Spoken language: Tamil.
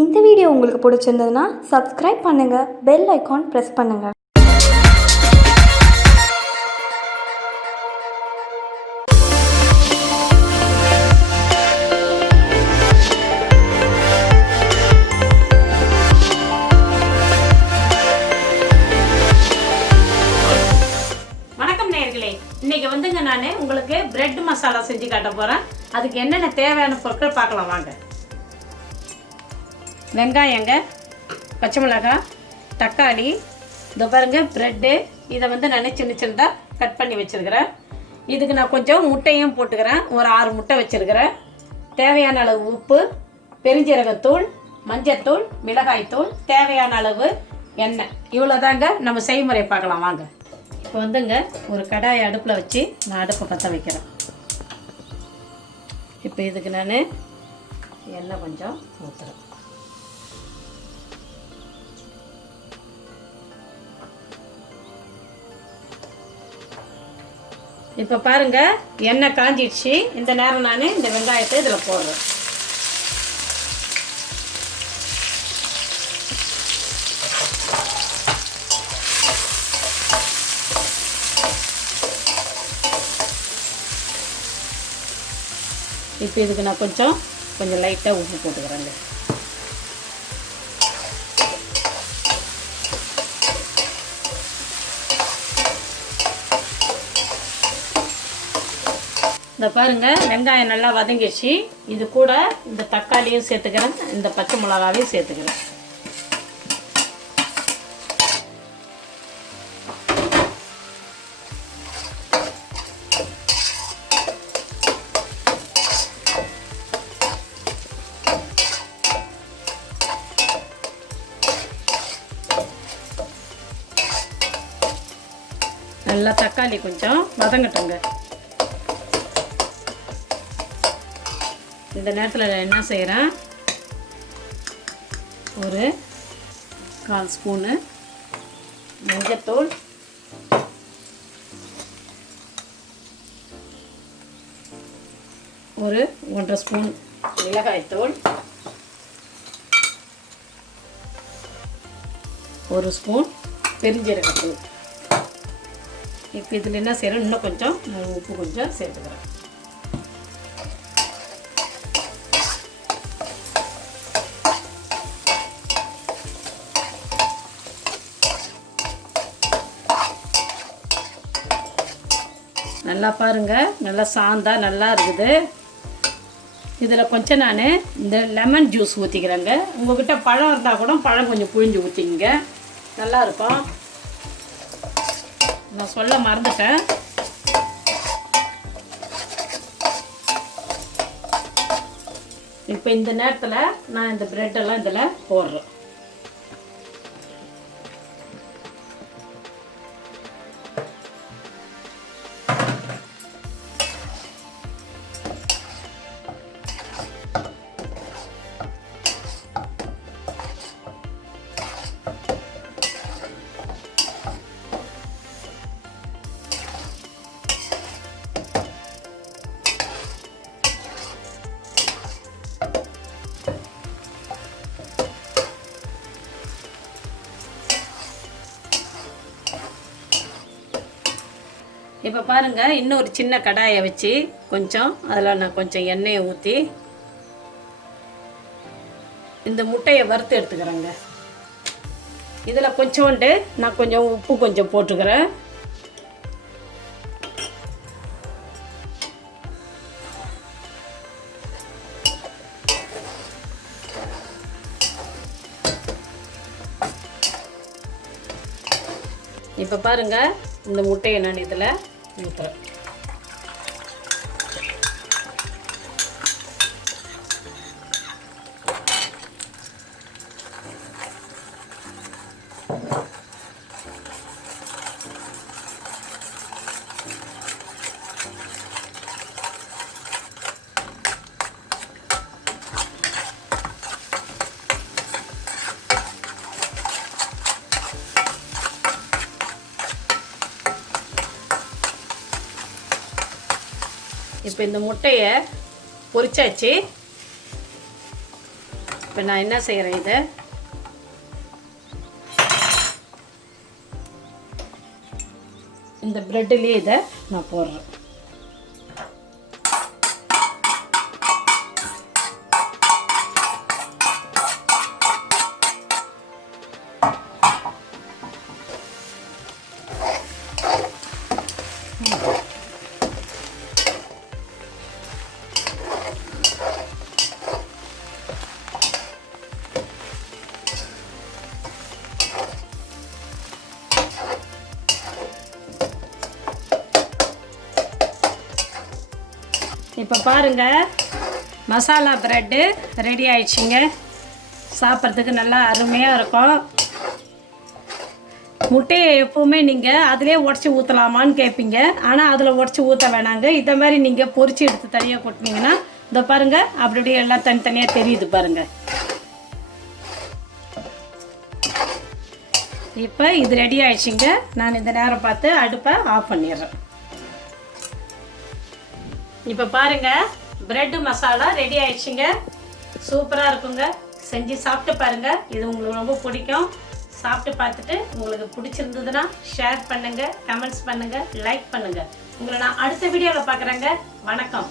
இந்த வீடியோ உங்களுக்கு பிடிச்சிருந்ததுன்னா சப்ஸ்கிரைப் பண்ணுங்கள், பெல் ஐக்கான் ப்ரெஸ் பண்ணுங்கள். வணக்கம் நேயர்களே, இன்னைக்கு வந்துங்க நான் உங்களுக்கு பிரெட் மசாலா செஞ்சு காட்ட போகிறேன். அதுக்கு என்னென்ன தேவையான பொருட்கள் பார்க்கலாம் வாங்க. வெங்காயங்க, பச்சை மிளகாய், தக்காளி, இந்த பாருங்க ப்ரெட்டு. இதை வந்து நான் சின்ன சின்னதாக கட் பண்ணி வச்சுருக்கிறேன். இதுக்கு நான் கொஞ்சம் முட்டையும் போட்டுக்கிறேன். ஒரு 6 முட்டை வச்சுருக்கிறேன். தேவையான அளவு உப்பு, பெருஞ்சீரகத்தூள், மஞ்சத்தூள், மிளகாய்த்தூள், தேவையான அளவு எண்ணெய். இவ்வளோ தாங்க. நம்ம செய்முறை பார்க்கலாம் வாங்க. இப்போ வந்துங்க ஒரு கடாயை அடுப்பில் வச்சு நான் அடுப்பை பற்ற வைக்கிறேன். இப்போ இதுக்கு நான் எண்ணெய் கொஞ்சம் ஊற்றுறேன். இப்போ பாருங்கள், எண்ணெய் காஞ்சிடுச்சு. இந்த நேரம் நான் இந்த வெங்காயத்தை இதில் போடுறேன். இப்போ இதுக்கு நான் கொஞ்சம் லைட்டாக உப்பு போட்டுக்கிறேங்க. இந்த பாருங்கள், வெங்காயம் நல்லா வதங்கிடுச்சு. இது கூட இந்த தக்காளியும் சேர்த்துக்கிறேன், இந்த பச்சை மிளகாவையும் சேர்த்துக்கிறேன். நல்லா தக்காளி கொஞ்சம் வதங்கட்டுங்க. இந்த நேரத்தில் நான் என்ன செய்கிறேன், ஒரு 1/4 ஸ்பூனு மஞ்சத்தூள், ஒரு 1/2 ஸ்பூன் மிளகாய்த்தூள், 1 ஸ்பூன் பெருஞ்சீரகத்தூள். இப்போ இதில் என்ன செய்கிறேன், இன்னும் கொஞ்சம் உப்பு கொஞ்சம் சேர்த்துக்கிறேன். நல்லா பாருங்கள், நல்லா சாந்தா நல்லா இருக்குது. இதில் கொஞ்சம் நான் இந்த லெமன் ஜூஸ் ஊற்றிக்கிறேங்க. உங்கள்கிட்ட பழம் இருந்தால் கூட பழம் கொஞ்சம் புழிஞ்சு ஊற்றிங்க, நல்லாயிருக்கும். நான் சொல்ல மறந்துட்டேன். இப்போ இந்த நேரத்தில் நான் இந்த ப்ரெட்டெல்லாம் இதில் போடுறேன். இப்போ பாருங்கள், இன்னொரு சின்ன கடாயை வச்சு அதில் நான் கொஞ்சம் எண்ணெயை ஊற்றி இந்த முட்டையை வறுத்து எடுத்துக்கிறேங்க. இதில் கொஞ்சோண்டு நான் கொஞ்சம் உப்பு கொஞ்சம் போட்டுக்கிறேன். இப்போ பாருங்கள், இந்த முட்டையை நான் இதில் ஊற்றுறேன். இப்போ இந்த முட்டையை பொரிச்சாச்சு. இப்போ நான் என்ன செய்கிறேன், இதை இந்த ப்ரெட்டுலேயே இதை நான் போடுறேன். இப்போ பாருங்கள், மசாலா ப்ரெட்டு ரெடி ஆயிடுச்சுங்க. சாப்பிட்றதுக்கு நல்லா அருமையாக இருக்கும். முட்டையை எப்போவுமே நீங்கள் அதிலே உடச்சி ஊற்றலாமான்னு கேட்பீங்க. ஆனால் அதில் உடச்சி ஊற்ற வேணாங்க. இதை மாதிரி நீங்கள் பொரிச்சு எடுத்து தனியாக கொட்டினீங்கன்னா இதை பாருங்கள், அப்படியே எல்லாம் தனித்தனியாக தெரியுது பாருங்கள். இப்போ இது ரெடி ஆயிடுச்சுங்க. நான் இந்த நேரம் பார்த்து அடுப்பை ஆஃப் பண்ணிடுறேன். இப்போ பாருங்கள், ப்ரெட்டு மசாலா ரெடி ஆயிடுச்சுங்க. சூப்பராக இருக்குங்க. செஞ்சு சாப்பிட்டு பாருங்கள். இது உங்களுக்கு ரொம்ப பிடிக்கும். சாப்பிட்டு பார்த்துட்டு உங்களுக்கு பிடிச்சிருந்ததுன்னா ஷேர் பண்ணுங்கள், கமெண்ட்ஸ் பண்ணுங்கள், லைக் பண்ணுங்கள். உங்களை நான் அடுத்த வீடியோவில் பார்க்குறேங்க. வணக்கம்.